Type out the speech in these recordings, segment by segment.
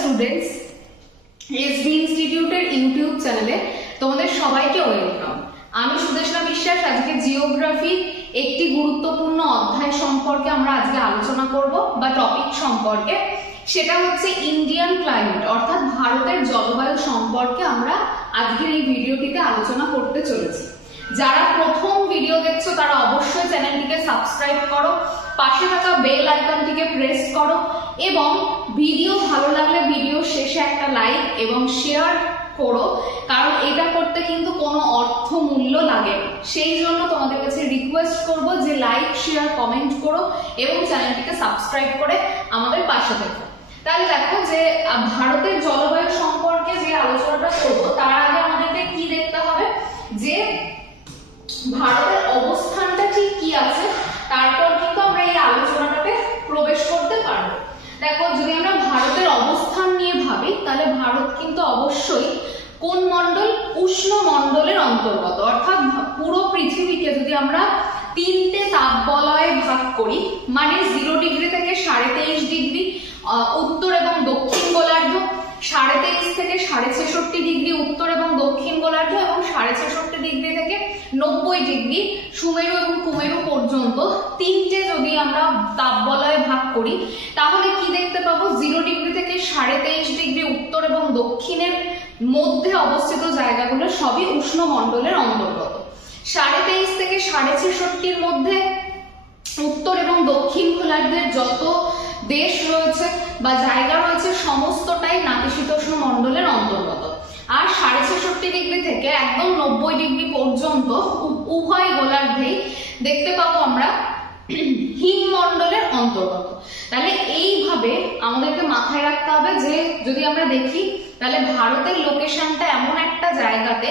Students, SB ইনস্টিটিউটের YouTube চ্যানেলে তোমাদের সবাইকে ওয়েলকাম। আমি সুদেশনা বিশ্বাস। আজকে জিওগ্রাফি একটি গুরুত্বপূর্ণ অধ্যায় সম্পর্কে আমরা আজকে আলোচনা করব বা টপিক সম্পর্কে, সেটা হচ্ছে ইন্ডিয়ান ক্লাইমেট অর্থাৎ ভারতের জলবায়ু সম্পর্কে আমরা আজকের এই ভিডিওটিতে আলোচনা করতে চলেছি। যারা প্রথম ভিডিও দেখছো তারা অবশ্যই চ্যানেলটিকে সাবস্ক্রাইব করো, পাশে থাকা বেল আইকনটিকে প্রেস করো এবং ভিডিও ভালো লাগলে ভিডিও শেষে একটা লাইক এবং শেয়ার করো, কারণ এটা করতে কিন্তু কোনো অর্থ মূল্য লাগে না। সেই জন্য তোমাদের কাছে রিকোয়েস্ট করব যে লাইক শেয়ার কমেন্ট করো এবং চ্যানেলটিকে সাবস্ক্রাইব করে আমাদের পাশে থেকো। তাহলে দেখো যে ভারতের জলবায়ু সম্পর্কে যে আলোচনাটা করবো তার আগে আমাদেরকে কি দেখতে হবে যে ভারতের অবস্থানটা ঠিক কি আছে, তারপর কিন্তু আমরা এই আলোচনাটাতে প্রবেশ করতে পারবো। দেখো, যদি আমরা ভারতের অবস্থান নিয়ে ভাবি তাহলে ভারত কিন্তু অবশ্যই কোন মণ্ডল? উষ্ণ মণ্ডলের অন্তর্গত। অর্থাৎ পুরো পৃথিবীকে যদি আমরা তিনটে তাপবলয়ে ভাগ করি, মানে 0 ডিগ্রি থেকে 23.5 ডিগ্রি উত্তর এবং দক্ষিণ গোলার্ধ, 23.5 থেকে 66.5 ডিগ্রি উত্তর এবং দক্ষিণ গোলার্ধ এবং 66.5 ডিগ্রি থেকে 90 ডিগ্রি সুমেরু এবং কুমেরু পর্যন্ত তিনটে যদি আমরা তাপবলয়ে ভাগ করি, তাহলে কি দেখতে পাবো? 0 ডিগ্রি থেকে 23.5 ডিগ্রি উত্তর এবং দক্ষিণের মধ্যে অবস্থিত জায়গাগুলো সবই উষ্ণ মণ্ডলের অন্তর্গত। 23.5 থেকে 66.5 মধ্যে উত্তর এবং দক্ষিণ গোলার্ধের যত দেশ রয়েছে বা জায়গা রয়েছে সমস্তটাই নাতিশীতোষ্ণ মণ্ডলের অন্তর্গত। আর 66.5 ডিগ্রি থেকে একদম 90 ডিগ্রি পর্যন্ত উভয় গোলার্ধেই দেখতে পাবো আমরা হিমমণ্ডলের অন্তর্গত। তাহলে এইভাবে আমাদেরকে মাথায় রাখতে হবে যে যদি আমরা দেখি তাহলে ভারতের লোকেশনটা এমন একটা জায়গাতে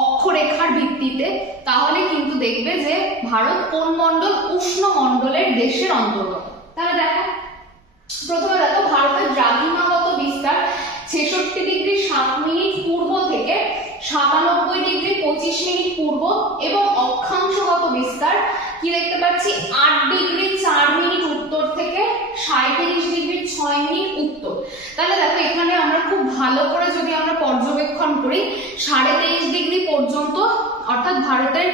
অক্ষরেখার ভিত্তিতে, তাহলে কিন্তু দেখবে যে ভারত কোন মণ্ডল? উষ্ণ মণ্ডলের দেশের অন্তর্গত। তাহলে দেখো, প্রথমে দেখো ভারতের দ্রাঘিমাগত বিস্তার 66 ডিগ্রি 7 মিনিট পূর্ব থেকে 97 ডিগ্রি 25 মিনিট পূর্ব এবং অক্ষাংশগত বিস্তার কি দেখতে পাচ্ছি? 8 ডিগ্রি 4 মিনিট উত্তর থেকে 37 ডিগ্রি 6 মিনিট উত্তর। তাহলে দেখো এখানে আমরা খুব ভালো করে যদি আমরা পর্যবেক্ষণ করি, 23.5 ডিগ্রি পর্যন্ত অর্থাৎ ভারতের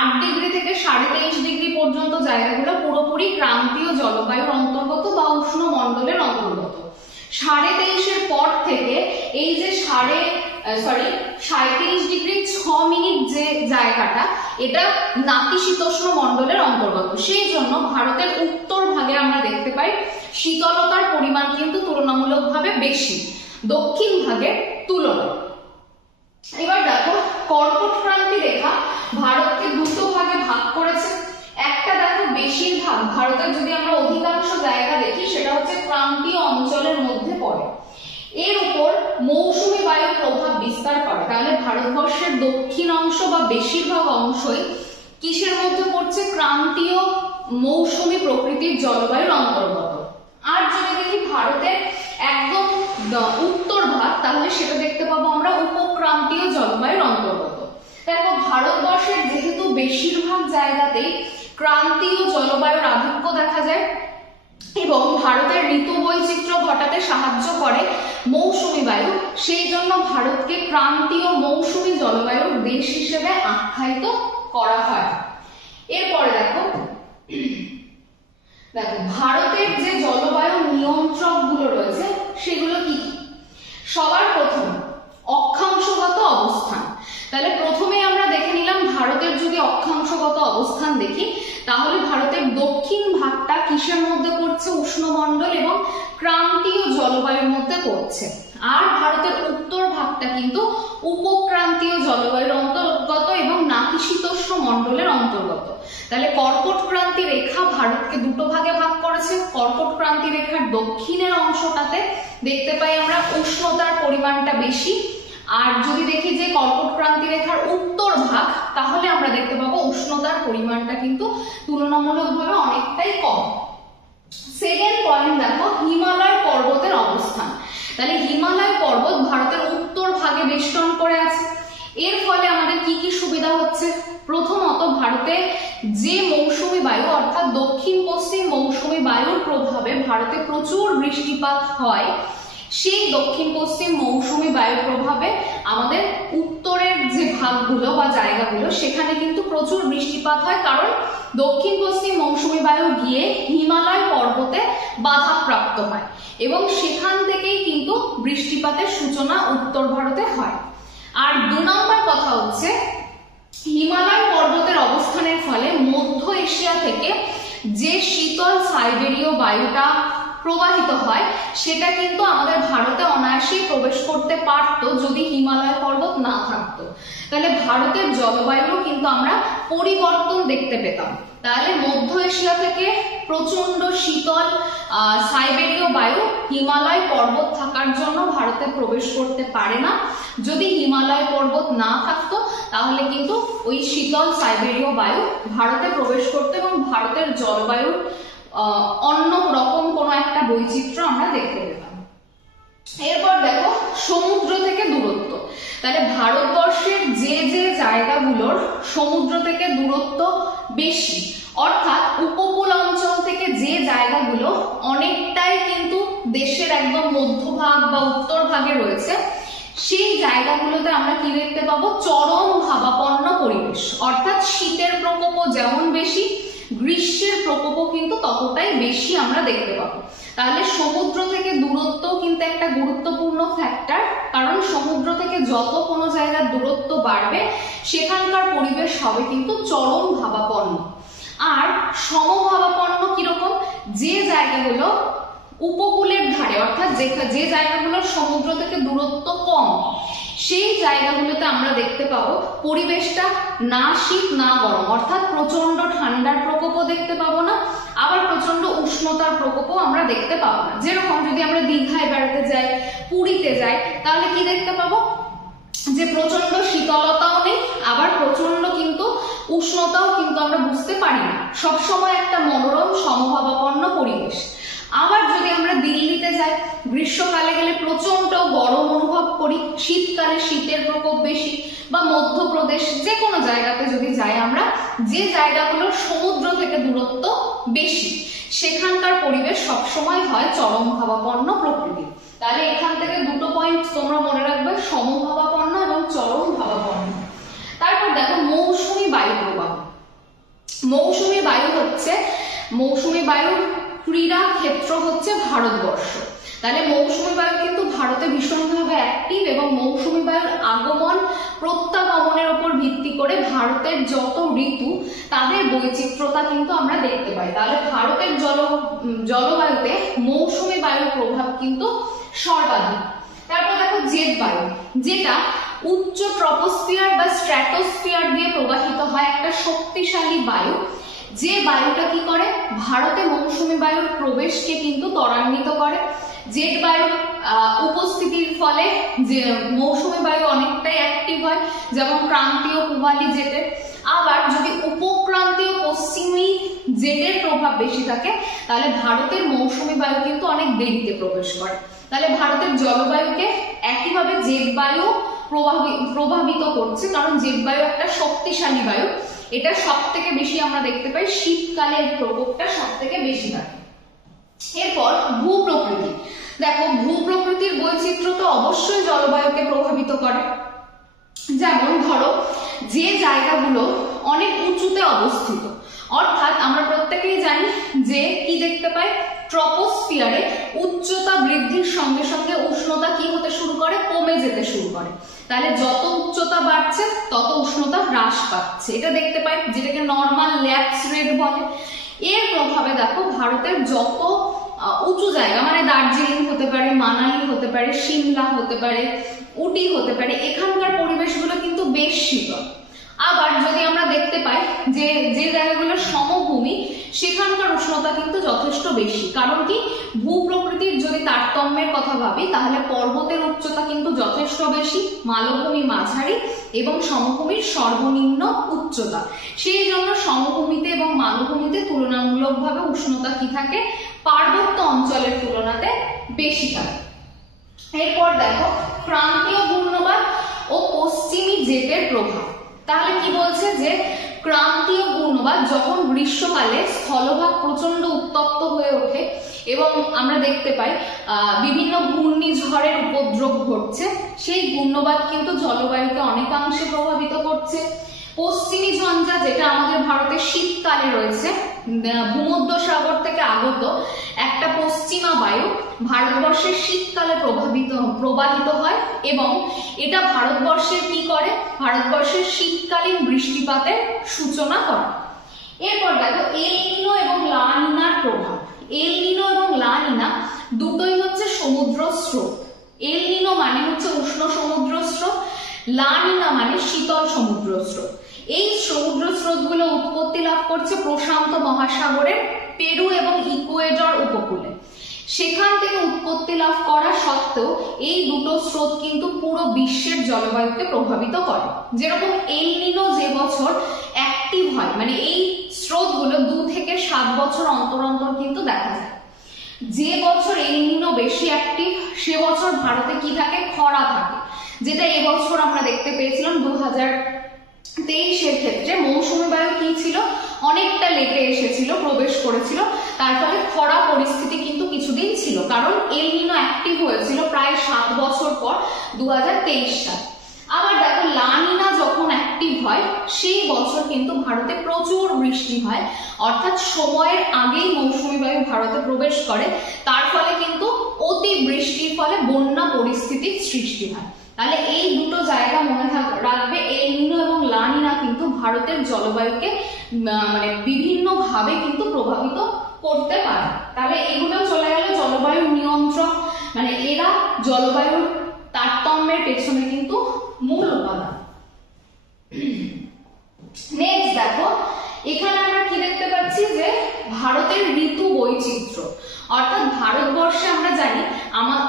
8 ডিগ্রি থেকে 23.5 ডিগ্রি পর্যন্ত জায়গাগুলো পুরোপুরি ক্রান্তীয় জলবায়ুর অন্তর্গত বা উষ্ণ মণ্ডলের অন্তর্গত। 23.5 পর থেকে এই যে 37 ডিগ্রি 6 মিনিট যে জায়গাটা, এটা নাতিশীতোষ্ণ মণ্ডলের অন্তর্গত। সেই জন্য ভারতের উত্তর ভাগে আমরা দেখতে পাই শীতলতার পরিমাণ কিন্তু তুলনামূলকভাবে বেশি দক্ষিণ ভাগের তুলনায়। এবার দেখো, কর্কট ক্রান্তি রেখা ভারতকে দুটো ভাগে ভাগ করেছে। একটা দেখো বেশিরভাগ ভারতের যদি আমরা অধিকাংশ জায়গা দেখি সেটা হচ্ছে ক্রান্তীয় অঞ্চলের মধ্যে পড়ে, এর উপর মৌসুমী বায়ু প্রভাব বিস্তার করে। তাহলে ভারতবর্ষের দক্ষিণ অংশ বা বেশিরভাগ অংশই কিসের মধ্যে পড়ছে? ক্রান্তীয় মৌসুমী প্রকৃতির জলবায়ুর অন্তর্গত। আর যদি দেখি ভারতের একদম উত্তর ভাগ, তাহলে সেটা দেখতে পাবো আমরা উপক্রান্তীয় জলবায়ুর অন্তর্গত। দেখো, ভারতবর্ষের যেহেতু বেশিরভাগ জায়গাতেই ক্রান্তীয় জলবায়ুর আধিক্য দেখা যায় এবং ভারতের ঋতু বৈচিত্র্য ঘটাতে সাহায্য করে মৌসুমী বায়ু, সেই জন্য ভারতকে ক্রান্তীয় মৌসুমী জলবায়ুর দেশ হিসেবে আখ্যায়িত করা হয়। এরপরে দেখো ভারতের যে জলবায়ু নিয়ন্ত্রক গুলো রয়েছে সেগুলো কি কি? সবার প্রথম অক্ষাংশগত অবস্থান। তাহলে প্রথমে আমরা দেখে নিলাম ভারতের যদি অক্ষাংশগত অবস্থান দেখি, তাহলে ভারতের দক্ষিণ ভাগটা কিসের মধ্যে পড়ছে? উষ্ণমণ্ডল এবং ক্রান্তীয় জলবায়ুর মধ্যে পড়ছে। আর ভারতের উত্তর ভাগটা কিন্তু উপক্রান্তীয় জলবায়ুর অন্তর্গত এবং নাতিশীতোষ্ণ মণ্ডলের অন্তর্গত। তাহলে কর্কট ক্রান্তি রেখা ভারতকে দুটো ভাগে ভাগ করেছে। কর্কট ক্রান্তি রেখার দক্ষিণের অংশটাতে দেখতে পাই আমরা উষ্ণতার পরিমাণটা বেশি, আর যদি দেখি যে কর্কট ক্রান্তি রেখার উত্তর ভাগ, তাহলে আমরা দেখতে পাবো উষ্ণতার পরিমাণটা কিন্তু তুলনামূলকভাবে অনেকটাই কম। সেকেন্ড পয়েন্ট দেখো, হিমালয় পর্বতের অবস্থান। তাহলে হিমালয় পর্বত ভারতের উত্তর ভাগে বেষ্টন করে আছে। এর ফলে আমাদের কি কি সুবিধা হচ্ছে? প্রথমত, ভারতে যে মৌসুমী বায়ু অর্থাৎ দক্ষিণ পশ্চিম মৌসুমী বায়ুর প্রভাবে ভারতে প্রচুর বৃষ্টিপাত হয় সেই দক্ষিণ পশ্চিম মৌসুমী বায়ুর প্রভাবে আমাদের উত্তরের যে ভাগগুলো বা জায়গাগুলো সেখানে কিন্তু প্রচুর বৃষ্টিপাত হয়, কারণ দক্ষিণ পশ্চিম মৌসুমী বায়ু গিয়ে হিমালয় পর্বতে বাধাপ্রাপ্ত হয় এবং সেখান থেকেই কিন্তু বৃষ্টিপাতের সূচনা উত্তর ভারতে হয়। আর 2 নম্বর কথা হচ্ছে, হিমালয় পর্বতের অবস্থানের ফলে মধ্য এশিয়া থেকে যে শীতল সাইবেরীয় বায়ুটা প্রবাহিত হয় সেটা কিন্তু আমাদের ভারতে অনায়াসেই প্রবেশ করতে পারতো যদি হিমালয় পর্বত না থাকতো। তাহলে ভারতের জলবায়ুরও কিন্তু আমরা পরিবর্তন দেখতে পেতাম। তাহলে মধ্য এশিয়া থেকে প্রচন্ড শীতল সাইবেরীয় বায়ু হিমালয় পর্বত থাকার জন্য ভারতে প্রবেশ করতে পারে না। যদি হিমালয় পর্বত না থাকতো তাহলে কিন্তু ওই শীতল সাইবেরীয় বায়ু ভারতে প্রবেশ করতো এবং ভারতের জলবায়ুর অন্য রকম কোনো একটা বৈচিত্র্য আমরা দেখতে পেতাম। এরপর দেখো সমুদ্র থেকে দূরত্ব। তাহলে ভারতবর্ষের যে যে জায়গাগুলোর সমুদ্র থেকে দূরত্ব বেশি, অর্থাৎ উপকূল অঞ্চল থেকে যে জায়গাগুলো অনেকটাই কিন্তু দেশের একদম মধ্যভাগ বা উত্তর ভাগে রয়েছে, সেই জায়গাগুলোতে আমরা কি দেখতে পাবো? চরম ভাবাপন্ন পরিবেশ, অর্থাৎ শীতের প্রকোপও যেমন বেশি, গ্রীষ্মের প্রকোপও কিন্তু ততটাই বেশি আমরা দেখতে পাবো। তাহলে সমুদ্র থেকে দূরত্ব কিন্তু একটা গুরুত্বপূর্ণ ফ্যাক্টর, কারণ সমুদ্র থেকে যত কোনো জায়গার দূরত্ব বাড়বে সেখানকার পরিবেশ হবে কিন্তু চরম ভাবাপন্ন। আর সমভাবাপন্ন কিরকম? যে জায়গাগুলো উপকূলের ধারে, অর্থাৎ যে জায়গাগুলোর সমুদ্র থেকে দূরত্ব কম, সেই জায়গাগুলোতে আমরা দেখতে পাবো পরিবেশটা না শীত না গরম, অর্থাৎ প্রচন্ড ঠান্ডার প্রকোপও দেখতে পাবো না, আবার প্রচন্ড উষ্ণতার প্রকোপও আমরা দেখতে পাবো না। যেরকম যদি আমরা দীঘায় বেড়াতে যাই, পুরীতে যাই, তাহলে কি দেখতে পাবো? যে প্রচন্ড শীতলতাও নেই, আবার প্রচন্ড কিন্তু উষ্ণতাও কিন্তু আমরা বুঝতে পারি না, সবসময় একটা মনোরম সমভাবাপন্ন পরিবেশ। আবার যদি আমরা দিল্লিতে যাই, গ্রীষ্মকালে গেলে প্রচন্ড গরম অনুভব করি, শীতকালে শীতের প্রকোপ বেশি, বা মধ্যপ্রদেশ যে কোনো জায়গাতে যদি যাই আমরা, যে জায়গাগুলোর সমুদ্র থেকে দূরত্ব বেশি সেখানকার পরিবেশ সবসময় হয় চরম ভাবাপন্ন প্রকৃতি। তাহলে এখান থেকে দুটো পয়েন্ট তোমরা মনে রাখবে, সমভাবাপন্ন এবং চরম ভাবাপন্ন। তারপর দেখো মৌসুমী বায়ু প্রবাহ। মৌসুমী বায়ু হচ্ছে, মৌসুমী বায়ুর ক্রীড়া ক্ষেত্র হচ্ছে ভারতবর্ষ। তাহলে মৌসুমী বায়ু কিন্তু ভারতে ভীষণভাবে অ্যাক্টিভ এবং মৌসুমী বায়ুর আগমন প্রত্যাগমনের উপর ভিত্তি করে ভারতের যত ঋতু তাদের বৈচিত্র্যতা কিন্তু আমরা দেখতে পাই। তাহলে ভারতের জলবায়ুতে মৌসুমী বায়ুর প্রভাব কিন্তু সর্বাধিক। তারপর দেখো জেট বায়ু, যেটা উচ্চ ট্রপোস্ফিয়ার বা স্ট্র্যাটোস্ফিয়ার দিয়ে প্রবাহিত হয় একটা শক্তিশালী বায়ু, যে বায়ুটা কি করে? ভারতে মৌসুমী বায়ুর প্রবেশকে কিন্তু ত্বরান্বিত করে। জেট বায়ুর উপস্থিতির ফলে যে মৌসুমী বায়ু অনেকটাই অ্যাক্টিভ হয়, যেমন ক্রান্তীয় পূবালি জেটের। আবার যদি উপক্রান্তীয় পশ্চিমী জেটের প্রভাব বেশি থাকে তাহলে ভারতের মৌসুমী বায়ু কিন্তু অনেক দেরিতে প্রবেশ করে। তাহলে ভারতের জলবায়ুকে একইভাবে জেট বায়ু প্রভাবিত করছে, কারণ জেট বায়ু একটা শক্তিশালী বায়ু, এটা সব থেকে বেশি আমরা দেখতে পাই শীতকালে, এর প্রকোপটা সব থেকে বেশি থাকে। এরপর ভূপ্রকৃতি। দেখো ভূপ্রকৃতির বৈচিত্র্য তো অবশ্যই জলবায়ুকে প্রভাবিত করে। যেমন ধরো যে জায়গাগুলো অনেক উঁচুতে অবস্থিত, অর্থাৎ আমরা প্রত্যেকেই জানি যে কি দেখতে পাই? ট্রপোস্ফিয়ারে উচ্চতা বৃদ্ধির সঙ্গে সঙ্গে উষ্ণতা কি হতে শুরু করে? কমে যেতে শুরু করে। তাহলে যত উচ্চতা বাড়ছে তত উষ্ণতা হ্রাস পাচ্ছে, এটা দেখতে পাই, যেটাকে নর্মাল ল্যাপস রেট বলে। এর প্রভাবে দেখো ভারতের যত উঁচু জায়গা, মানে দার্জিলিং হতে পারে, মানালি হতে পারে, সিমলা হতে পারে, উটি হতে পারে, এখানকার পরিবেশগুলো কিন্তু বেশ শীতল। আবার যদি আমরা দেখতে পাই যে যে জায়গাগুলো সমভূমি সেখানকার উষ্ণতা কিন্তু যথেষ্ট বেশি, কারণ কি? ভূপ্রকৃতির যদি তারতম্যের কথা ভাবি তাহলে পর্বতের উচ্চতা কিন্তু যথেষ্ট বেশি, মালভূমি মাঝারি এবং সমভূমির সর্বনিম্ন উচ্চতা। সেই জন্য সমভূমিতে এবং মালভূমিতে তুলনামূলকভাবে উষ্ণতা কি থাকে? পার্বত্য অঞ্চলের তুলনাতে বেশি থাকে। এরপর দেখো ক্রান্তীয় ঘূর্ণবাদ ও পশ্চিমী জেটের প্রভাব। তাহলে কি বলছে? যে ক্রান্তীয় ঘূর্ণবাদ যখন গ্রীষ্মকালে স্থলভাগ প্রচন্ড উত্তপ্ত হয়ে ওঠে এবং আমরা দেখতে পাই বিভিন্ন ঘূর্ণিঝড়ের উপদ্রব ঘটছে, সেই ঘূর্ণবাদ কিন্তু জলবায়ুকে অনেকাংশে প্রভাবিত করছে। পশ্চিমী ঝঞ্ঝা, যেটা আমাদের ভারতের শীতকালে রয়েছে, ভূমধ্যসাগর থেকে আগত একটা পশ্চিমা বায়ু ভারতবর্ষের শীতকালে প্রবাহিত হয় এবং এটা ভারতবর্ষের কি করে, ভারতবর্ষের শীতকালীন বৃষ্টিপাতের সূচনা করে। এরপর দেখো এল নিনো এবং লা নিনার প্রভাব। এল নিনো এবং লা নিনা দুটোই হচ্ছে সমুদ্র স্রোত। এল নিনো মানে হচ্ছে উষ্ণ সমুদ্র স্রোত, লা নিনা মানে শীতল সমুদ্র স্রোত। এই সমুদ্র স্রোতগুলো উৎপত্তি লাভ করছে প্রশান্ত মহাসাগরের পেরু এবং ইকুয়েডর উপকূলে। সেখান থেকে উৎপত্তি লাভ করা সত্ত্বেও এই দুটো স্রোত কিন্তু পুরো বিশ্বের জলবায়ুকে প্রভাবিত করে। যেরকম এল নিনো যে বছর অ্যাক্টিভ হয়, মানে এই স্রোতগুলো 2 থেকে 7 বছর অন্তর অন্তর কিন্তু দেখা যায়। যে বছর এল নিনো বেশি অ্যাক্টিভ সে বছর ভারতে কি থাকে, খরা থাকে, যেটা এবছর আমরা দেখতে পেয়েছিলাম 2023-এর ক্ষেত্রে। মৌসুমী বায়ু কি ছিল, অনেকটা লেটে এসেছিল, প্রবেশ করেছিল, তার ফলে খরা পরিস্থিতি কিন্তু কিছুদিন ছিল, কারণ এল নিনো অ্যাক্টিভ হয়েছিল প্রায় 7 বছর পর 2023 সাল। আবার দেখো লা নিনা যখন অ্যাক্টিভ হয় সেই বছর কিন্তু ভারতে প্রচুর বৃষ্টি হয়, অর্থাৎ সময়ের আগেই মৌসুমী বায়ু ভারতে প্রবেশ করে, তার ফলে কিন্তু অতি বৃষ্টির ফলে বন্যা পরিস্থিতির সৃষ্টি হয়। তাহলে এই দুটো জায়গা মনে রাখবে, এল নিনো এবং লা নিনা কিন্তু ভারতের জলবায়ুকে মানে বিভিন্ন ভাবে কিন্তু প্রভাবিত করতে পারে। তাহলে এগুলো চলে গেল জলবায়ু নিয়ন্ত্রণ, মানে এরা জলবায়ুর তারতম্যের পেছনে কিন্তু মূল উপাদান। নেক্সট দেখো, এখানে আমরা কি দেখতে পাচ্ছি যে ভারতের ঋতু বৈচিত্র্য, অর্থাৎ ভারতবর্ষে আমরা জানি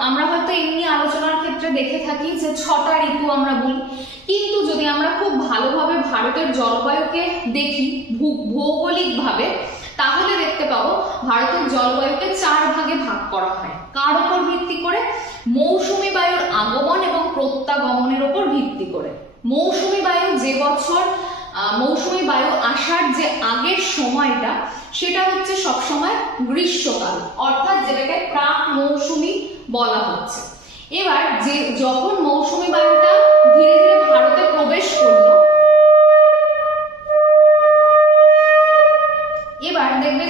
আমরা হয়তো এমনি আলোচনার ক্ষেত্রে দেখে থাকি যে 6টা ঋতু আমরা বলি, কিন্তু যদি আমরা খুব ভালোভাবে ভারতের জলবায়ুকে দেখি ভৌগোলিকভাবে, তাহলে দেখতে পাবো ভারতের জলবায়ুকে 4 ভাগে ভাগ করা হয়। কার উপর ভিত্তি করে? মৌসুমী বায়ুর আগমন এবং প্রত্যাগমনের উপর ভিত্তি করে। মৌসুমী বায়ু যে বছর মৌসুমী বায়ু আসার যে আগের সময়টা, সেটা হচ্ছে সবসময় গ্রীষ্মকাল, অর্থাৎ যেটাকে প্রাক মৌসুমী বলা হচ্ছে। এবার যখন মৌসুমী বায়ুটা ধীরে ধীরে ভারতে প্রবেশ করলো, এবার দেখবে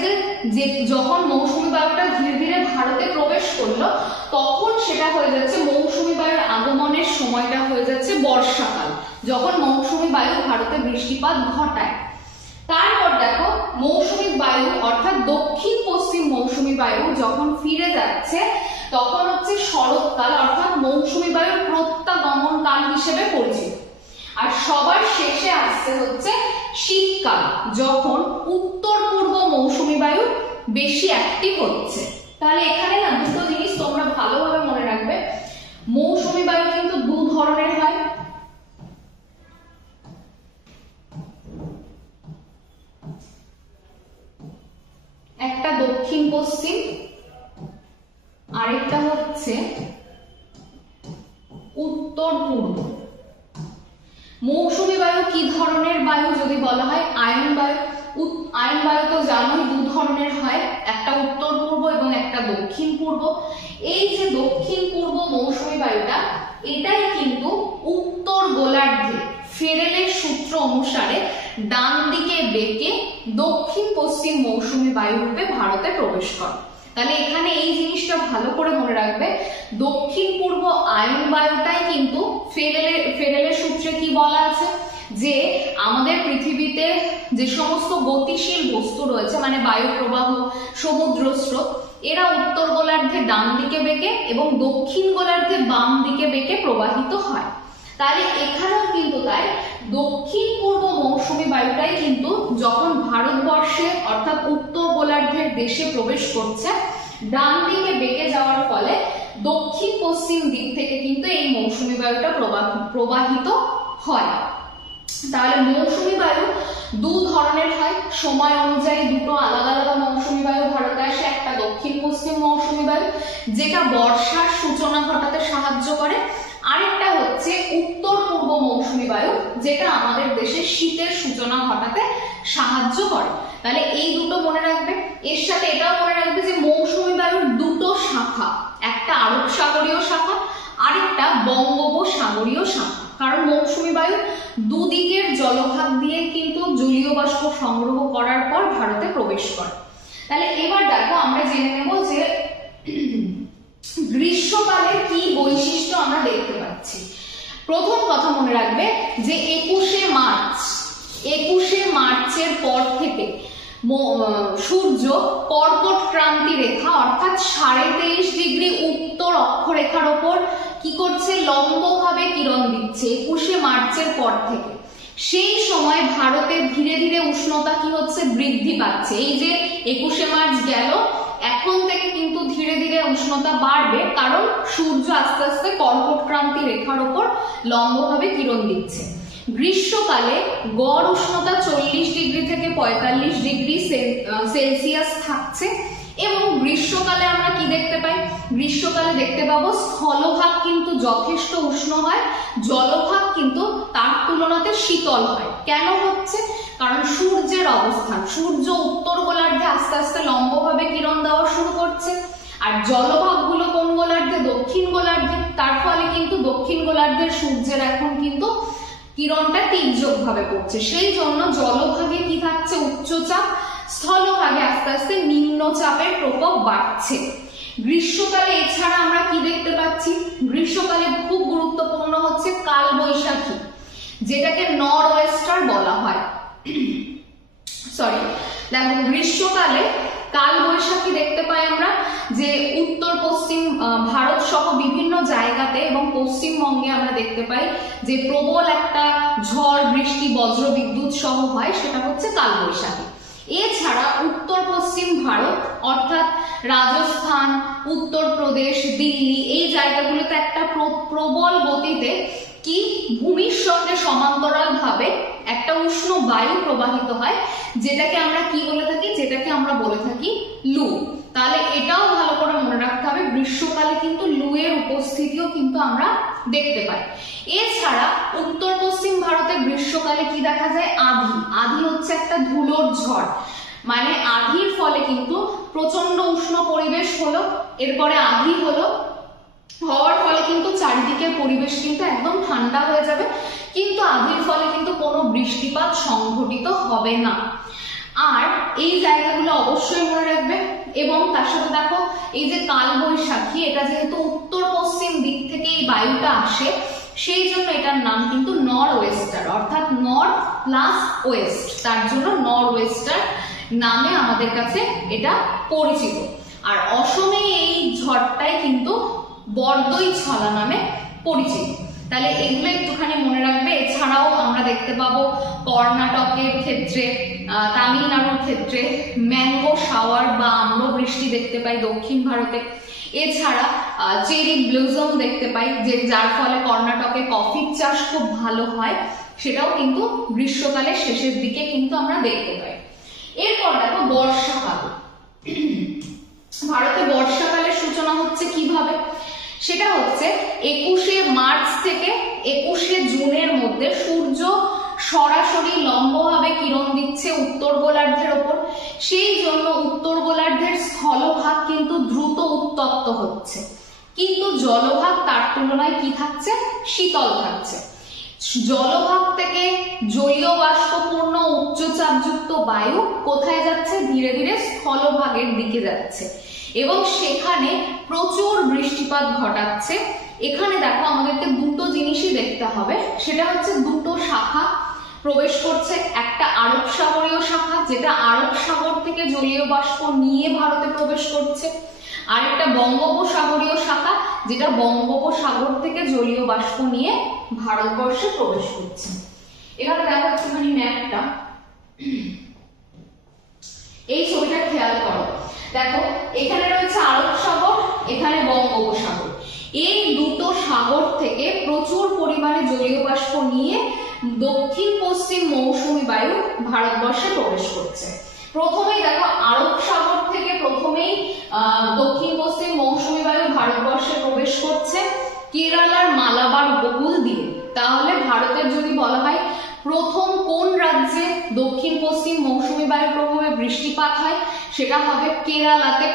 যে যখন মৌসুমী বায়ুটা ধীরে ধীরে ভারতে প্রবেশ করলো, তখন সেটা হয়ে যাচ্ছে মৌসুমী বায়ুর আগমনের সময়টা হয়ে যাচ্ছে বর্ষাকাল, যখন মৌসুমী বায়ু ভারতে বৃষ্টিপাত ঘটায়। তারপর দেখো মৌসুমী বায়ু অর্থাৎ দক্ষিণ পশ্চিম মৌসুমী বায়ু যখন ফিরে যাচ্ছে, তখন হচ্ছে শরৎকাল, অর্থাৎ মৌসুমী বায়ুর প্রত্যাগমন কাল হিসেবে পরিচিত। আর সবার শেষে আসছে হচ্ছে শীতকাল, যখন উত্তর পূর্ব মৌসুমী বায়ু বেশি অ্যাক্টিভ হচ্ছে। তাহলে এখানে না দুটো জিনিস তোমরা ভালোভাবে মনে রাখবে, মৌসুমী বায়ু কিন্তু 2 ধরনের হয়। একটা দক্ষিণ পশ্চিম, আরেকটা হচ্ছে উত্তর পূর্ব। মৌসুমী বায়ু কি ধরনের বায়ু যদি বলা হয়, আয়ন বায়ু। আয়ন বায়ু তো জানোই 2 ধরনের হয়, একটা উত্তর পূর্ব এবং একটা দক্ষিণ পূর্ব। এই যে দক্ষিণ পূর্ব মৌসুমী বায়ুটা, এটাই কিন্তু উত্তর গোলার্ধে ফেরেলের সূত্র অনুসারে ডান দিকে বেঁকে দক্ষিণ পশ্চিম মৌসুমী বায়ু রূপে ভারতে প্রবেশ করে। তাহলে এখানে এই জিনিসটা ভালো করে মনে রাখবে, দক্ষিণ পূর্ব আয়ন বায়ুটাই কিন্তু ফেরেলের সূত্রে কি বলা আছে, যে আমাদের পৃথিবীতে যে সমস্ত গতিশীল বস্তু রয়েছে, মানে বায়ু প্রবাহ, সমুদ্র স্রোত, এরা উত্তর গোলার্ধে ডান দিকে বেঁকে এবং দক্ষিণ গোলার্ধে বাম দিকে বেঁকে প্রবাহিত হয়। তাহলে এখানেও কিন্তু তাই দক্ষিণ পূর্ব মৌসুমী বায়ুটাই কিন্তু যখন ভারতবর্ষে অর্থাৎ উত্তর গোলার্ধের দেশে প্রবেশ করছে, ডান দিকে বেঁকে যাওয়ার ফলে দক্ষিণ পশ্চিম দিক থেকে কিন্তু এই মৌসুমী বায়ুটা প্রবাহিত হয়। তাহলে মৌসুমী বায়ু 2 ধরনের হয়, সময় অনুযায়ী দুটো আলাদা আলাদা মৌসুমী বায়ু ভারতে আসে। একটা দক্ষিণ পশ্চিম মৌসুমী বায়ু, যেটা বর্ষার সূচনা ঘটাতে সাহায্য করে, আরেকটা হচ্ছে উত্তর পূর্ব মৌসুমী বায়ু, যেটা আমাদের দেশে শীতের সূচনা ঘটাতে সাহায্য করে। তাহলে এই দুটো মনে রাখবে। এর সাথে এটাও মনে রাখবে যে মৌসুমী বায়ুর দুটো শাখা, একটা আরব সাগরীয় শাখা, আরেকটা বঙ্গোপসাগরীয় শাখা। কারণ মৌসুমী বায়ু দুদিকের জলভাগ দিয়ে কিন্তু জলীয় বাষ্প সংগ্রহ করার পর ভারতে প্রবেশ করে। তাহলে এবার দেখো আমরা জেনে নেব যে গ্রীষ্মকালে কি বৈশিষ্ট্য আমরা দেখতে পাচ্ছি। প্রথম কথা মনে রাখবে যে 21শে মার্চের পর থেকে সূর্য কর্কট ক্রান্তি রেখা অর্থাৎ 23.5 ডিগ্রি উত্তর অক্ষরেখার ওপর কি করছে, লম্বভাবে কিরণ দিচ্ছে 21শে মার্চের পর থেকে। সেই সময় ভারতে ধীরে ধীরে উষ্ণতা কি হচ্ছে, বৃদ্ধি পাচ্ছে। এই যে 21শে মার্চ গেল, এখন থেকে কিন্তু ধীরে ধীরে উষ্ণতা বাড়বে, কারণ সূর্য আস্তে আস্তে কর্কট ক্রান্তি রেখার ওপর লম্বভাবে কিরণ দিচ্ছে। গ্রীষ্মকালে গড় উষ্ণতা 40 ডিগ্রি থেকে 45 ডিগ্রি সেলসিয়াস থাকছে। এবং গ্রীষ্মকালে আমরা কি দেখতে পাই, গ্রীষ্মকালে দেখতে পাবো স্থলভাগ কিন্তু যথেষ্ট উষ্ণ হয়, জলভাগ কিন্তু তার তুলনাতে শীতল হয়। কেন হচ্ছে, কারণ সূর্যের অবস্থান, সূর্য উত্তর গোলার্ধে আস্তে আস্তে লম্বভাবে কিরণ দেওয়া শুরু করছে, আর জলভাগগুলো কোন গোলার্ধে, দক্ষিণ গোলার্ধে। তার ফলে কিন্তু দক্ষিণ গোলার্ধের সূর্যের এখন কিন্তু কিরণটা তীর্যকভাবে পড়ছে। সেই জন্য জলভাগে কি থাকছে, উচ্চচাপ, স্থলভাগে আস্তে আস্তে নিম্নচাপের প্রকোপ বাড়ছে। গ্রীষ্মকালে এছাড়া আমরা কি দেখতে পাচ্ছি, গ্রীষ্মকালে খুব গুরুত্বপূর্ণ হচ্ছে কালবৈশাখী, যেটাকে নর্থ ওয়েস্টার বলা হয়। দেখো গ্রীষ্মকালে কালবৈশাখী দেখতে পাই আমরা, যে উত্তর পশ্চিম ভারত সহ বিভিন্ন জায়গাতে এবং পশ্চিমবঙ্গে আমরা দেখতে পাই যে প্রবল একটা ঝড় বৃষ্টি বজ্র বিদ্যুৎ সহ হয়, সেটা হচ্ছে কালবৈশাখী। এছাড়া উত্তর পশ্চিম ভারত অর্থাৎ রাজস্থান, উত্তরপ্রদেশ, দিল্লি এই জায়গাগুলোতে একটা প্রবল গতিতে কি ভূমির সঙ্গে সমান্তরাল ভাবে একটা উষ্ণ বায়ু প্রবাহিত হয়, যেটাকে আমরা কি বলে থাকি, যেটাকে আমরা বলে থাকি লু। তাহলে এটাও ভালো করে মনে রাখতে হবে, গ্রীষ্মকালে কিন্তু লু এর উপস্থিতিও কিন্তু আমরা দেখতে পাই। এছাড়া উত্তর পশ্চিম ভারতে গ্রীষ্মকালে কি দেখা যায়, আঁধি। আঁধি হচ্ছে একটা ধুলোর ঝড়, মানে আঁধির ফলে কিন্তু প্রচন্ড উষ্ণ পরিবেশ হলো, এরপরে আঁধি হলো, হওয়ার ফলে কিন্তু চারিদিকের পরিবেশ কিন্তু একদম ঠান্ডা হয়ে যাবে, কিন্তু আঁধির ফলে কিন্তু কোনো বৃষ্টিপাত সংঘটিত হবে না। আর এই জায়গাগুলো অবশ্যই মনে রাখবে। এবং তার সাথে দেখো এই যে কালবৈশাখী, এটা যেহেতু উত্তর পশ্চিম দিক থেকে এই বায়ুটা আসে, সেই জন্য এটার নাম কিন্তু নর্থ ওয়েস্টার, অর্থাৎ নর্থ প্লাস ওয়েস্ট, তার জন্য নর্থ ওয়েস্টার নামে আমাদের কাছে এটা পরিচিত। আর অসমে এই ঝড়টাই কিন্তু বরদই ছলা নামে পরিচিত। তাহলে এগুলো একটুখানি মনে রাখবে। এছাড়াও আমরা দেখতে পাবো কর্ণাটকের ক্ষেত্রে, তামিলনাড়ুর ক্ষেত্রে ম্যাঙ্গো শাওয়ার বা আম্র বৃষ্টি দেখতে পাই দক্ষিণ ভারতে। এছাড়া চেরি ব্লুজম দেখতে পাই, যে যার ফলে কর্ণাটকে কফির চাষ খুব ভালো হয়, সেটাও কিন্তু গ্রীষ্মকালের শেষের দিকে কিন্তু আমরা দেখতে পাই। এরপর দেখো বর্ষাকাল। ভারতে বর্ষাকালের সূচনা হচ্ছে কিভাবে, সেটা হচ্ছে 21শে মার্চ থেকে 21শে জুনের মধ্যে সূর্য সরাসরি লম্বভাবে কিরণ দিচ্ছে উত্তর গোলার্ধের ওপর, সেই জন্য উত্তর গোলার্ধের স্থলভাগ কিন্তু দ্রুত উত্তপ্ত হচ্ছে, কিন্তু জলভাগ তার তুলনায় কি থাকছে, শীতল থাকছে। জলভাগ থেকে জলীয় বাষ্পপূর্ণ উচ্চচাপযুক্ত বায়ু কোথায় যাচ্ছে, ধীরে ধীরে স্থলভাগের দিকে যাচ্ছে এবং সেখানে প্রচুর বৃষ্টিপাত ঘটাচ্ছে। এখানে দেখো আমাদেরকে দুটো জিনিসই দেখতে হবে, সেটা হচ্ছে দুটো শাখা প্রবেশ করছে, একটা আরব সাগরীয় শাখা যেটা আরব সাগর থেকে জলীয় বাষ্প নিয়ে ভারতে প্রবেশ করছে, আর একটা বঙ্গোপসাগরীয় শাখা যেটা বঙ্গোপসাগর থেকে জলীয় বাষ্প নিয়ে ভারতবর্ষে প্রবেশ করছে। এখানে দেখো একটুখানি ম্যাপটা, এই ছবিটা খেয়াল করো। দেখো এখানে রয়েছে আরব সাগর, এখানে বঙ্গোপসাগর। এই দুটো সাগর থেকে প্রচুর পরিমাণে জলীয় বাষ্প নিয়ে দক্ষিণ পশ্চিম মৌসুমী বায়ু ভারতবর্ষে প্রবেশ করছে। প্রথমেই দেখো আরব সাগর থেকে প্রথমেই দক্ষিণ পশ্চিম মৌসুমী বায়ু ভারতবর্ষে প্রবেশ করছে কেরালার মালাবার উপকূল দিয়ে। তাহলে ভারতের যদি বলা হয় প্রথম কোন রাজ্যে দক্ষিণ পশ্চিম মৌসুমী বায়ুর প্রভাবে বৃষ্টিপাত হয়? সেটা হবে কেরালাতে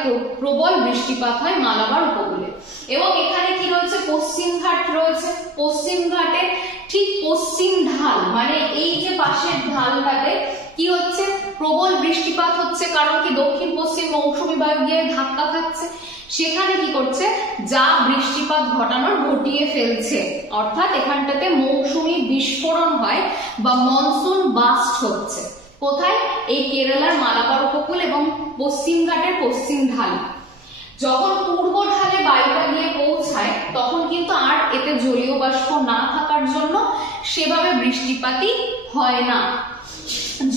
প্রবল বৃষ্টিপাত হয় মালাবার উপকূলে। এবং এখানে কি রয়েছে? পশ্চিম ঘাট রয়েছে। পশ্চিম ঘাটের ঠিক পশ্চিম ঢাল, মানে এই যে পাশের ঢালটাতে কি হচ্ছে? প্রবল বৃষ্টিপাত হচ্ছে। কারণ কি? দক্ষিণ পশ্চিম মৌসুমী বায়ু গিয়ে ধাক্কা খাচ্ছে, সেখানে কি করছে? যা বৃষ্টিপাত ঘটানোর ঘটিয়ে ফেলছে। অর্থাৎ এখানটাতে মৌসুমী বিস্ফোরণ হয় বা মনসুন বাস্ট হচ্ছে। কোথায়? এই কেরালার মালাবার উপকূল এবং পশ্চিম ঘাটের পশ্চিম ঢাল। যখন পূর্ব ঢালে বায়ুটা গিয়ে পৌঁছায় তখন কিন্তু আর এতে জলীয় বাষ্প না থাকার জন্য সেভাবে বৃষ্টিপাতই হয় না।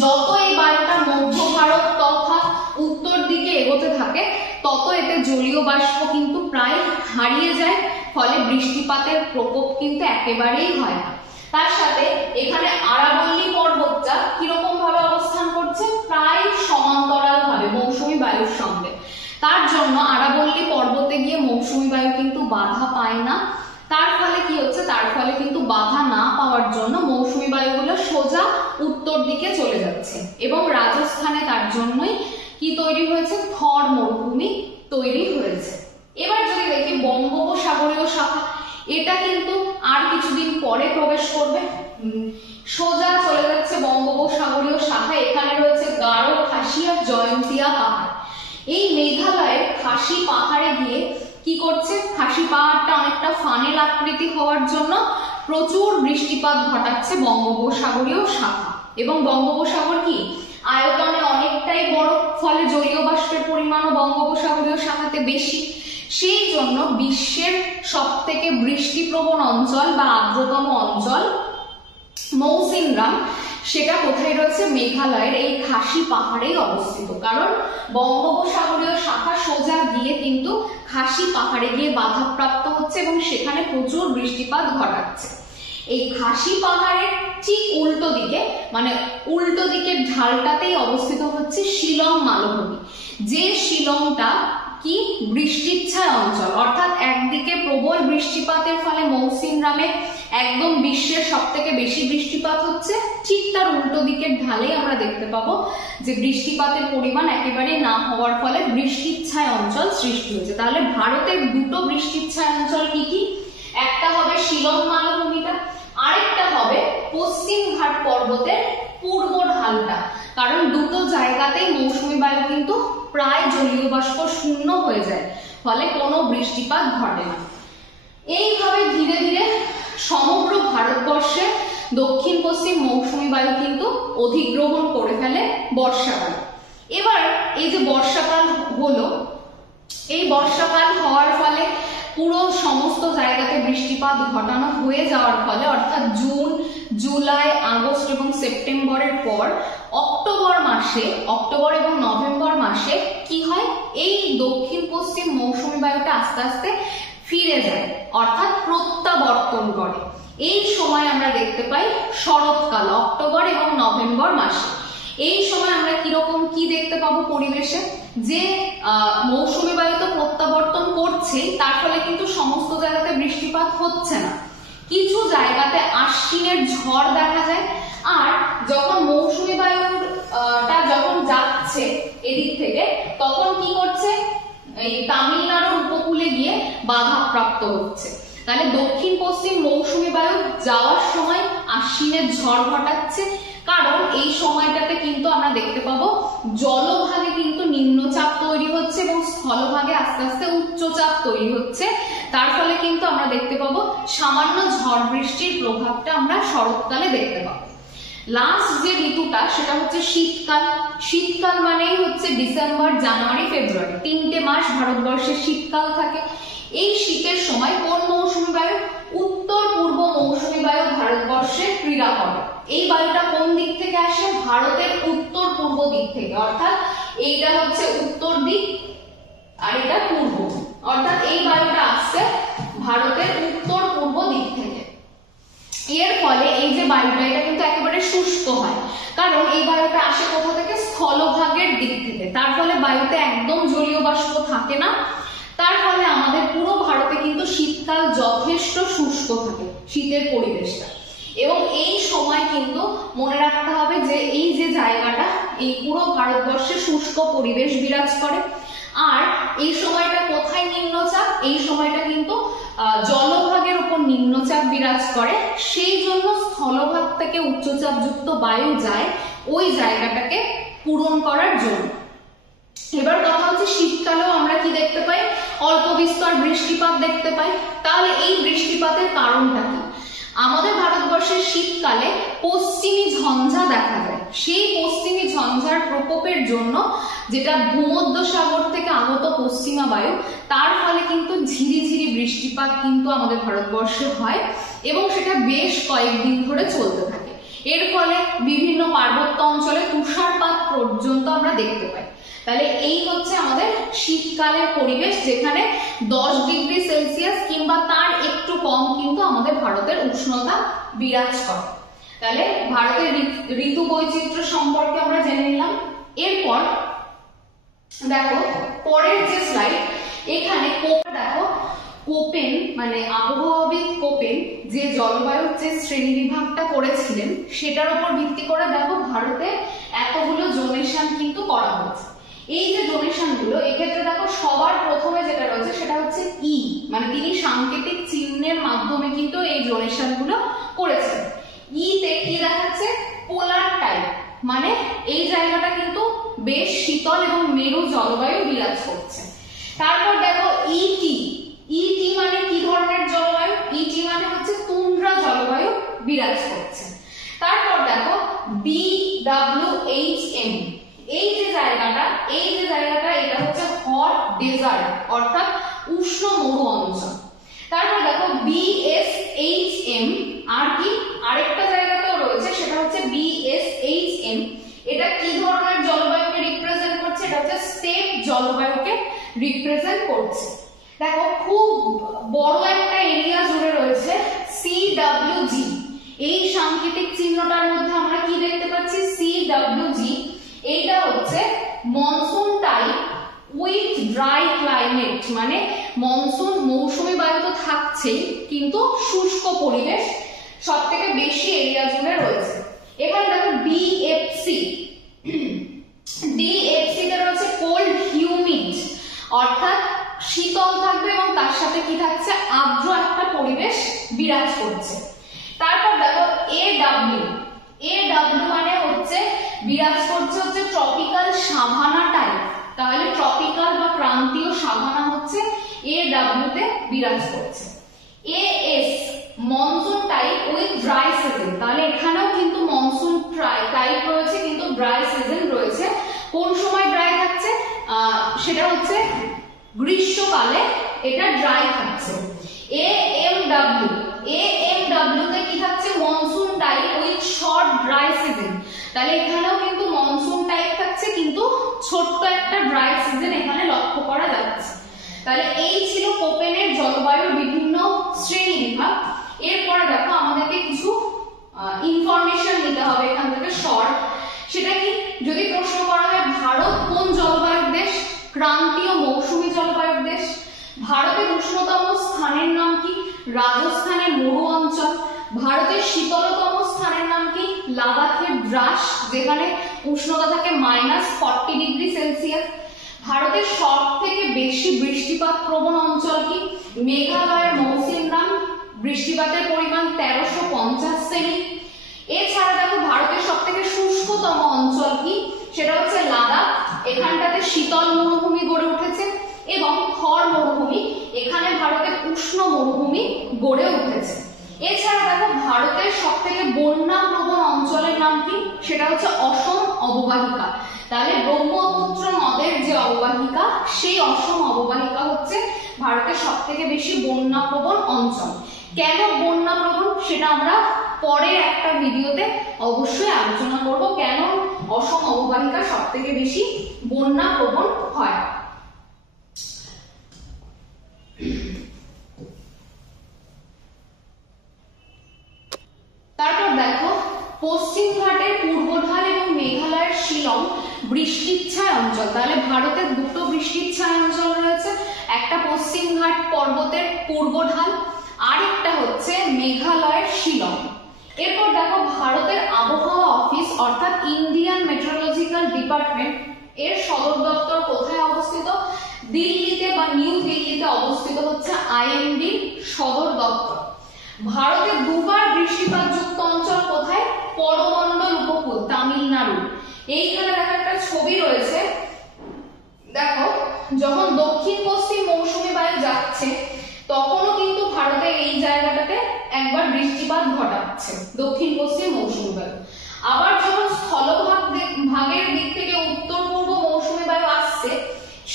যত এই বায়ুটা মধ্য ভারত তথা উত্তর দিকে এগোতে থাকে তত এতে জলীয় বাষ্প কিন্তু প্রায় হারিয়ে যায়, ফলে বৃষ্টিপাতের প্রকোপ কিন্তু একেবারেই হয় না। তার সাথে এখানে আরাবল্লী পর্বতটা কিরকম ভাবে অবস্থান করছে? প্রায় সমান্তরাল ভাবে মৌসুমী বায়ুর সঙ্গে। তার জন্য আরাবল্লী পর্বতে গিয়ে মৌসুমী বায়ু কিন্তু বাধা পায় না। তার ফলে কি হচ্ছে? তার ফলে কিন্তু বাধা না পাওয়ার জন্য মৌসুমী বায়ুগুলো সোজা উত্তর দিকে চলে যাচ্ছে এবং রাজস্থানে তার জন্যই কি তৈরি হয়েছে? থর মরুভূমি তৈরি হয়েছে। এবার যদি দেখি বঙ্গোপসাগরীয় শাখা, এটা কিন্তু আর কিছুদিন পরে প্রবেশ করবে। সোজা চলে যাচ্ছে বঙ্গোপসাগরীয় শাখা। এখানে রয়েছে গারো, খাসি আর জয়ন্তিয়া পাহাড়। এই মেঘালয়ের খাসি পাহাড়ে গিয়ে কি করছে? খাসি পাহাড়টা অনেকটা ফানেল আকৃতি হওয়ার জন্য প্রচুর বৃষ্টিপাত ঘটাচ্ছে বঙ্গোপসাগরীয় শাখা। এবং বঙ্গোপসাগর কি আয়তনে অনেকটাই বড়, ফলে জলীয় বাষ্পের পরিমাণও বঙ্গোপসাগরীয় শাখাতে বেশি। সেই জন্য বিশ্বের সবথেকে বৃষ্টিপ্রবণ অঞ্চল বা আর্দ্রতম অঞ্চল মৌসিনরাম, সেটা কোথায় রয়েছে? মেঘালয়ের এই খাসি পাহাড়েই অবস্থিত। কারণ বঙ্গোপসাগরীয় শাখা সোজা গিয়ে কিন্তু খাসি পাহাড়ে গিয়ে বাধাপ্রাপ্ত হচ্ছে এবং সেখানে প্রচুর বৃষ্টিপাত ঘটাচ্ছে। এই খাসি পাহাড়ের ঠিক উল্টো দিকে, মানে উল্টো দিকের ঢালটাতেই অবস্থিত হচ্ছে শিলং মালভূমি। যে শিলংটা কি বৃষ্টিচ্ছায় অঞ্চল, অর্থাৎ একদিকে প্রবল বৃষ্টিপাতের ফলে মৌসিনরামে একদম বিশ্বের সবথেকে বেশি বৃষ্টিপাত হচ্ছে, ঠিক তার উল্টো দিকের ঢালে আমরা দেখতে পাবো যে বৃষ্টিপাতের পরিমাণ একেবারে না হওয়ার ফলে বৃষ্টিচ্ছায় অঞ্চল সৃষ্টি হয়েছে। তাহলে ভারতের দুটো বৃষ্টিচ্ছায় অঞ্চল কি কি? একটা হবে শিলং মালভূমিটা, আরেকটা হবে পশ্চিম ঘাট পর্বতের পূর্ব ঢালটা। কারণ দুটো জায়গাতেই মৌসুমী বায়ু কিন্তু প্রায় জলীয় বাষ্প শূন্য হয়ে যায়, ফলে কোনো বৃষ্টিপাত ঘটে না। এইভাবে ধীরে ধীরে সমগ্র ভারতবর্ষে দক্ষিণ পশ্চিম মৌসুমী বায়ু কিন্তু অধিগ্রহণ করে ফেলে বর্ষাকাল। এবার এই যে বর্ষাকাল হলো, এই বর্ষাকাল হওয়ার ফলে পুরো সমস্ত জায়গাতে বৃষ্টিপাত ঘটানো হয়ে যাওয়ার ফলে, অর্থাৎ জুন, জুলাই, আগস্ট এবং সেপ্টেম্বরের পর অক্টোবর এবং নভেম্বর মাসে কি হয়? এই দক্ষিণ পশ্চিম মৌসুমী বায়ুটা আস্তে আস্তে ফিরে যায়, অর্থাৎ প্রত্যাবর্তন করে। এই সময় আমরা দেখতে পাই শরৎকাল, অক্টোবর এবং নভেম্বর মাসে। এই সময় আমরা কিরকম কি দেখতে পাবো পরিবেশে? যে মৌসুমী বায়ু তো প্রত্যাবর্তন করছে, তার ফলে কিন্তু সমস্ত জায়গাতে বৃষ্টিপাত হচ্ছে না। কিছু জায়গাতে আশ্বিনের ঝড় দেখা যায়। আর যখন মৌসুমী বায়ুটা যখন যাচ্ছে এদিক থেকে, তখন কি করছে? এই তামিলনাড়ুর উপকূলে গিয়ে বাধাপ্রাপ্ত হচ্ছে। তাহলে দক্ষিণ পশ্চিম মৌসুমী বায়ু যাওয়ার সময় আশ্বিনের ঝড় ঘটাচ্ছে। কারণ এই সময়টাতে কিন্তু আমরা দেখতে পাবো জলভাগে কিন্তু নিম্নচাপ তৈরি হচ্ছে এবং স্থলভাগে আস্তে আস্তে উচ্চচাপ তৈরি হচ্ছে। তার ফলে কিন্তু আমরা দেখতে পাবো সামান্য ঝড় বৃষ্টির প্রভাবটা আমরা শরৎকালে দেখতে পাবো। লাস্ট যে ঋতুটা সেটা হচ্ছে শীতকাল। শীতকাল মানেই হচ্ছে ডিসেম্বর, জানুয়ারি, ফেব্রুয়ারি, 3টে মাস ভারতবর্ষে শীতকাল থাকে। এই শীতের সময় কোন মৌসুমী বায়ু? উত্তর পূর্ব মৌসুমী বায়ু ভারতবর্ষে ক্রীড়া করে। এই বায়ুটা কোন দিক থেকে আসে? ভারতের উত্তর পূর্ব দিক থেকে, অর্থাৎ এইটা হচ্ছে উত্তর দিক আর এটা পূর্ব, অর্থাৎ এই বায়ুটা আসছে ভারতের উত্তর পূর্ব দিক থেকে। এর ফলে এই যে বায়ুটা, এটা কিন্তু একেবারে শুষ্ক হয়, কারণ এই বায়ুটা আসে কোথা থেকে? স্থলভাগের দিক থেকে। তার ফলে বায়ুতে একদম জলীয় বাষ্প থাকে না। তার ফলে আমাদের পুরো ভারতে কিন্তু শীতকাল যথেষ্ট শুষ্ক থাকে, শীতের পরিবেশটা। এবং এই সময় কিন্তু মনে রাখতে হবে যে এই যে জায়গাটা, এই পুরো ভারতবর্ষে শুষ্ক পরিবেশ বিরাজ করে। আর এই সময়টা কোথায় নিম্নচাপ, এই সময়টা কিন্তু জলভাগের উপর নিম্নচাপ বিরাজ করে, সেই জন্য স্থলভাগ থেকে উচ্চচাপযুক্ত বায়ু যায় ওই জায়গাটাকে পূরণ করার জন্য। এবার কথা হচ্ছে শীতকালেও আমরা কি দেখতে পাই, অল্প বিস্তর বৃষ্টিপাত দেখতে পাই। তাহলে এই বৃষ্টিপাতের কারণটা কি? আমাদের ভারতবর্ষের শীতকালে পশ্চিমী ঝঞ্ঝা দেখা যায়। সেই পশ্চিমী ঝঞ্ঝার প্রকোপের জন্য, যেটা ভূমধ্যসাগর থেকে আগত পশ্চিমা বায়ু, তার ফলে কিন্তু ঝিরিঝিরি বৃষ্টিপাত কিন্তু আমাদের ভারতবর্ষে হয় এবং সেটা বেশ কয়েকদিন ধরে চলতে থাকে। এর ফলে বিভিন্ন পার্বত্য অঞ্চলে তুষারপাত পর্যন্ত আমরা দেখতে পাই। তাহলে এই হচ্ছে আমাদের শীতকালের পরিবেশ, যেখানে 10 ডিগ্রি সেলসিয়াস কিংবা তার একটু কম কিন্তু আমাদের ভারতের উষ্ণতা বিরাজ করে। তাহলে ভারতের ঋতু বৈচিত্র্য সম্পর্কে আমরা জেনে নিলাম। এরপর দেখো পরের যে স্লাইড, এখানে দেখো কোপেন মানে আবহাওয়াবিদ কোপেন যে জলবায়ুর যে শ্রেণী বিভাগটা করেছিলেন, সেটার উপর ভিত্তি করে দেখো ভারতে এতগুলো ডোনেশন কিন্তু করা হয়েছে। এই যে ডোনেশন গুলো, এক্ষেত্রে দেখো সবার প্রথমে যেটা রয়েছে সেটা হচ্ছে ই, মানে তিনি সাংকেতিক চিহ্নের মাধ্যমে কিন্তু এই ডোনেশন গুলো করেছেন। ই তে কি দেখাচ্ছে, পোলার টাইপ, মানে এই জায়গাটা কিন্তু বেশ শীতল এবং মেরু জলবায়ু বিরাজ করছে। তারপর দেখো ইটি, ইটি মানে কি ধরনের জলবায়ু, ইটি মানে হচ্ছে তুন্দ্রা জলবায়ু বিরাজ করছে। তারপর দেখো BWHM, এই যে জায়গাটা এটা হচ্ছে হট ডেজার্ট অর্থাৎ উষ্ণ মরু অঞ্চল। তারপর দেখো BSHM, আর কি আরেকটা জায়গাতেও রয়েছে, সেটা হচ্ছে BSHM। এটা কি ধরনের জলবায়ুকে রিপ্রেজেন্ট করছে, এটা হচ্ছে স্টেপ জলবায়ুকে রিপ্রেজেন্ট করছে। দেখো খুব বড় একটা এরিয়া জুড়ে রয়েছে CWG। এই সাংকেতিক চিহ্নটার মধ্যে আমরা কি দেখতে পাচ্ছি, CWG। এইটা হচ্ছে monsoon type with dry climate, মানে মনসুন মৌসুমী বায়ু তো থাকছেই, কিন্তু শুষ্ক পরিবেশ সব থেকে বেশি এরিয়া জুড়ে রয়েছে। এখানে দেখো DFC, তে রয়েছে কোল্ড হিউমিড, অর্থাৎ শীতল থাকবে এবং তার সাথে কি থাকছে, আর্দ্র একটা পরিবেশ বিরাজ করছে। তারপর দেখো AW মানে হচ্ছে বিরাজ করছে হচ্ছে ট্রপিক্যাল সাভানা টাইপ। তাহলে ট্রপিক্যাল বা ক্রান্তীয় সাভানা হচ্ছে AW তে বিরাজ করছে। AS monsoon type with dry season, তাহলে এখানেও কিন্তু মনসুন টাইপ রয়েছে কিন্তু ড্রাই সিজন রয়েছে। কোন সময় ড্রাই থাকছে, সেটা হচ্ছে গ্রীষ্মকালে এটা ড্রাই থাকছে। AMW তে কি থাকছে, monsoon type with short dry season, তাহলে এখানেও কিন্তু মনসুন টাইপ থাকছে কিন্তু ছোট্ট একটা ড্রাই সিজন এখানে লক্ষ্য করা যাচ্ছে। তাহলে এই ছিল কোপেনের জলবায়ুর বিভিন্ন শ্রেণী বিভাগ। এরপরে দেখো আমাদেরকে কিছু ইনফরমেশন নিতে হবে এখান থেকে শর্ট। সেটা কি, যদি প্রশ্ন করা হয় ভারত কোন জলবায়ুর দেশ, ক্রান্তীয় মৌসুমী জলবায়ুর দেশ। ভারতের উষ্ণতম স্থানের নাম কি, রাজস্থানের মরু অঞ্চল। ভারতের শীতলতম স্থানের নাম কি, লাদাখের দ্রাস, যেখানে উষ্ণতা থাকে -40 ডিগ্রি সেলসিয়াস। ভারতের সব থেকে বেশি বৃষ্টিপাত প্রবণ অঞ্চল কি, মেঘালয়ের মৌসিনরাম, বৃষ্টিপাতের পরিমাণ 1350 সেমি। এছাড়া দেখো ভারতের সব থেকে শুষ্কতম অঞ্চল কি, সেটা হচ্ছে লাদাখ, এখানটাতে শীতল মরুভূমি গড়ে উঠেছে। এবং থর মরুভূমি, এখানে ভারতের উষ্ণ মরুভূমি গড়ে উঠেছে। এছাড়া দেখো ভারতের সব থেকে বন্যা প্রবণ অঞ্চলের নাম কি, সেটা হচ্ছে অসম অববাহিকা। তাহলে ব্রহ্মপুত্র নদের যে অববাহিকা, সেই অসম অববাহিকা হচ্ছে ভারতের সব থেকে বেশি বন্যা প্রবণ অঞ্চল। কেন বন্যা প্রবণ, সেটা আমরা পরের একটা ভিডিওতে অবশ্যই আলোচনা করব, কেন অসম অববাহিকা সব থেকে বেশি বন্যা প্রবণ হয়। তারপর দেখো পশ্চিম ঘাটের পূর্ব ঢাল এবং মেঘালয়ের শিলং বৃষ্টিচ্ছায় অঞ্চল। তাহলে ভারতের দুটো বৃষ্টিচ্ছায় অঞ্চল রয়েছে, একটা পশ্চিম ঘাট পর্বতের পূর্ব ঢাল, আর একটা হচ্ছে মেঘালয়ের শিলং। এরপর দেখো ভারতের আবহাওয়া অফিস অর্থাৎ ইন্ডিয়ান মেট্রোলজিক্যাল ডিপার্টমেন্ট এর সদর দপ্তর কোথায় অবস্থিত? দিল্লিতে বা নিউ দিল্লিতে অবস্থিত হচ্ছে আইএমডি সদর দপ্তর। ভারতে দুবার বৃষ্টিপাতযুক্ত অঞ্চল কোথায়? করমণ্ডল উপকূল, তামিলনাড়ু। এইখানে দেখো একটা ছবি রয়েছে, দেখো যখন দক্ষিণ পশ্চিম মৌসুমী বায়ু যাচ্ছে তখনও কিন্তু ভারতের এই জায়গাটাতে একবার বৃষ্টিপাত ঘটাচ্ছে দক্ষিণ পশ্চিম মৌসুমী বায়ু। আবার যখন স্থলভাগের দিক থেকে উত্তর পূর্ব মৌসুমী বায়ু আসছে,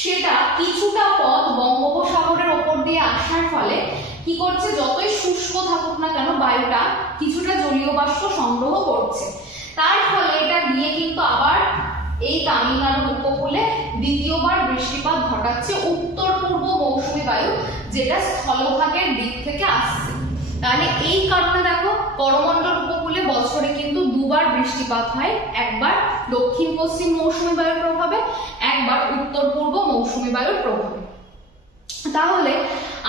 সেটা কিছুটা পথ বঙ্গোপসাগরের ওপর দিয়ে আসার ফলে কি করছে, যতই শুষ্ক থাকুক না কেন বায়ুটা কিছুটা জলীয় বাষ্প সংগ্রহ করছে। তার ফলে এটা গিয়ে কিন্তু আবার এই তামিলনাড়ুর উপকূলে দ্বিতীয়বার বৃষ্টিপাত ঘটাচ্ছে উত্তর পূর্ব মৌসুমী বায়ু, যেটা স্থলভাগের দিক থেকে আসছে। তাহলে এই কারণে দেখো করমণ্ডল উপকূলে বছরে কিন্তু দুবার বৃষ্টিপাত হয়, একবার দক্ষিণ পশ্চিম মৌসুমী বায়ুর প্রভাবে, একবার উত্তর পূর্ব মৌসুমী বায়ুর প্রভাবে। তাহলে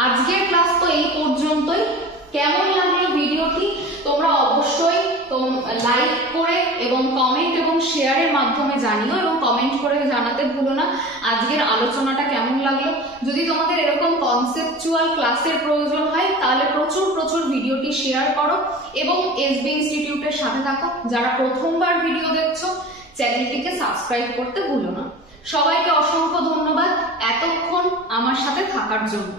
আজকের ক্লাস তো এই পর্যন্তই। কেমন লাগলো ভিডিওটি তোমরা অবশ্যই লাইক করে এবং কমেন্ট এবং শেয়ারের মাধ্যমে জানিও, এবং কমেন্ট করে জানাতে ভুলো না আজকের আলোচনাটা কেমন লাগলো। যদি তোমাদের এরকম কনসেপচুয়াল ক্লাসের প্রয়োজন হয় তাহলে প্রচুর ভিডিওটি শেয়ার করো এবং এসবি ইনস্টিটিউটের সাথে থাকো। যারা প্রথমবার ভিডিও দেখছো চ্যানেলটিকে সাবস্ক্রাইব করতে ভুলো না। সবাইকে অসংখ্য ধন্যবাদ এতক্ষণ আমার সাথে থাকার জন্য।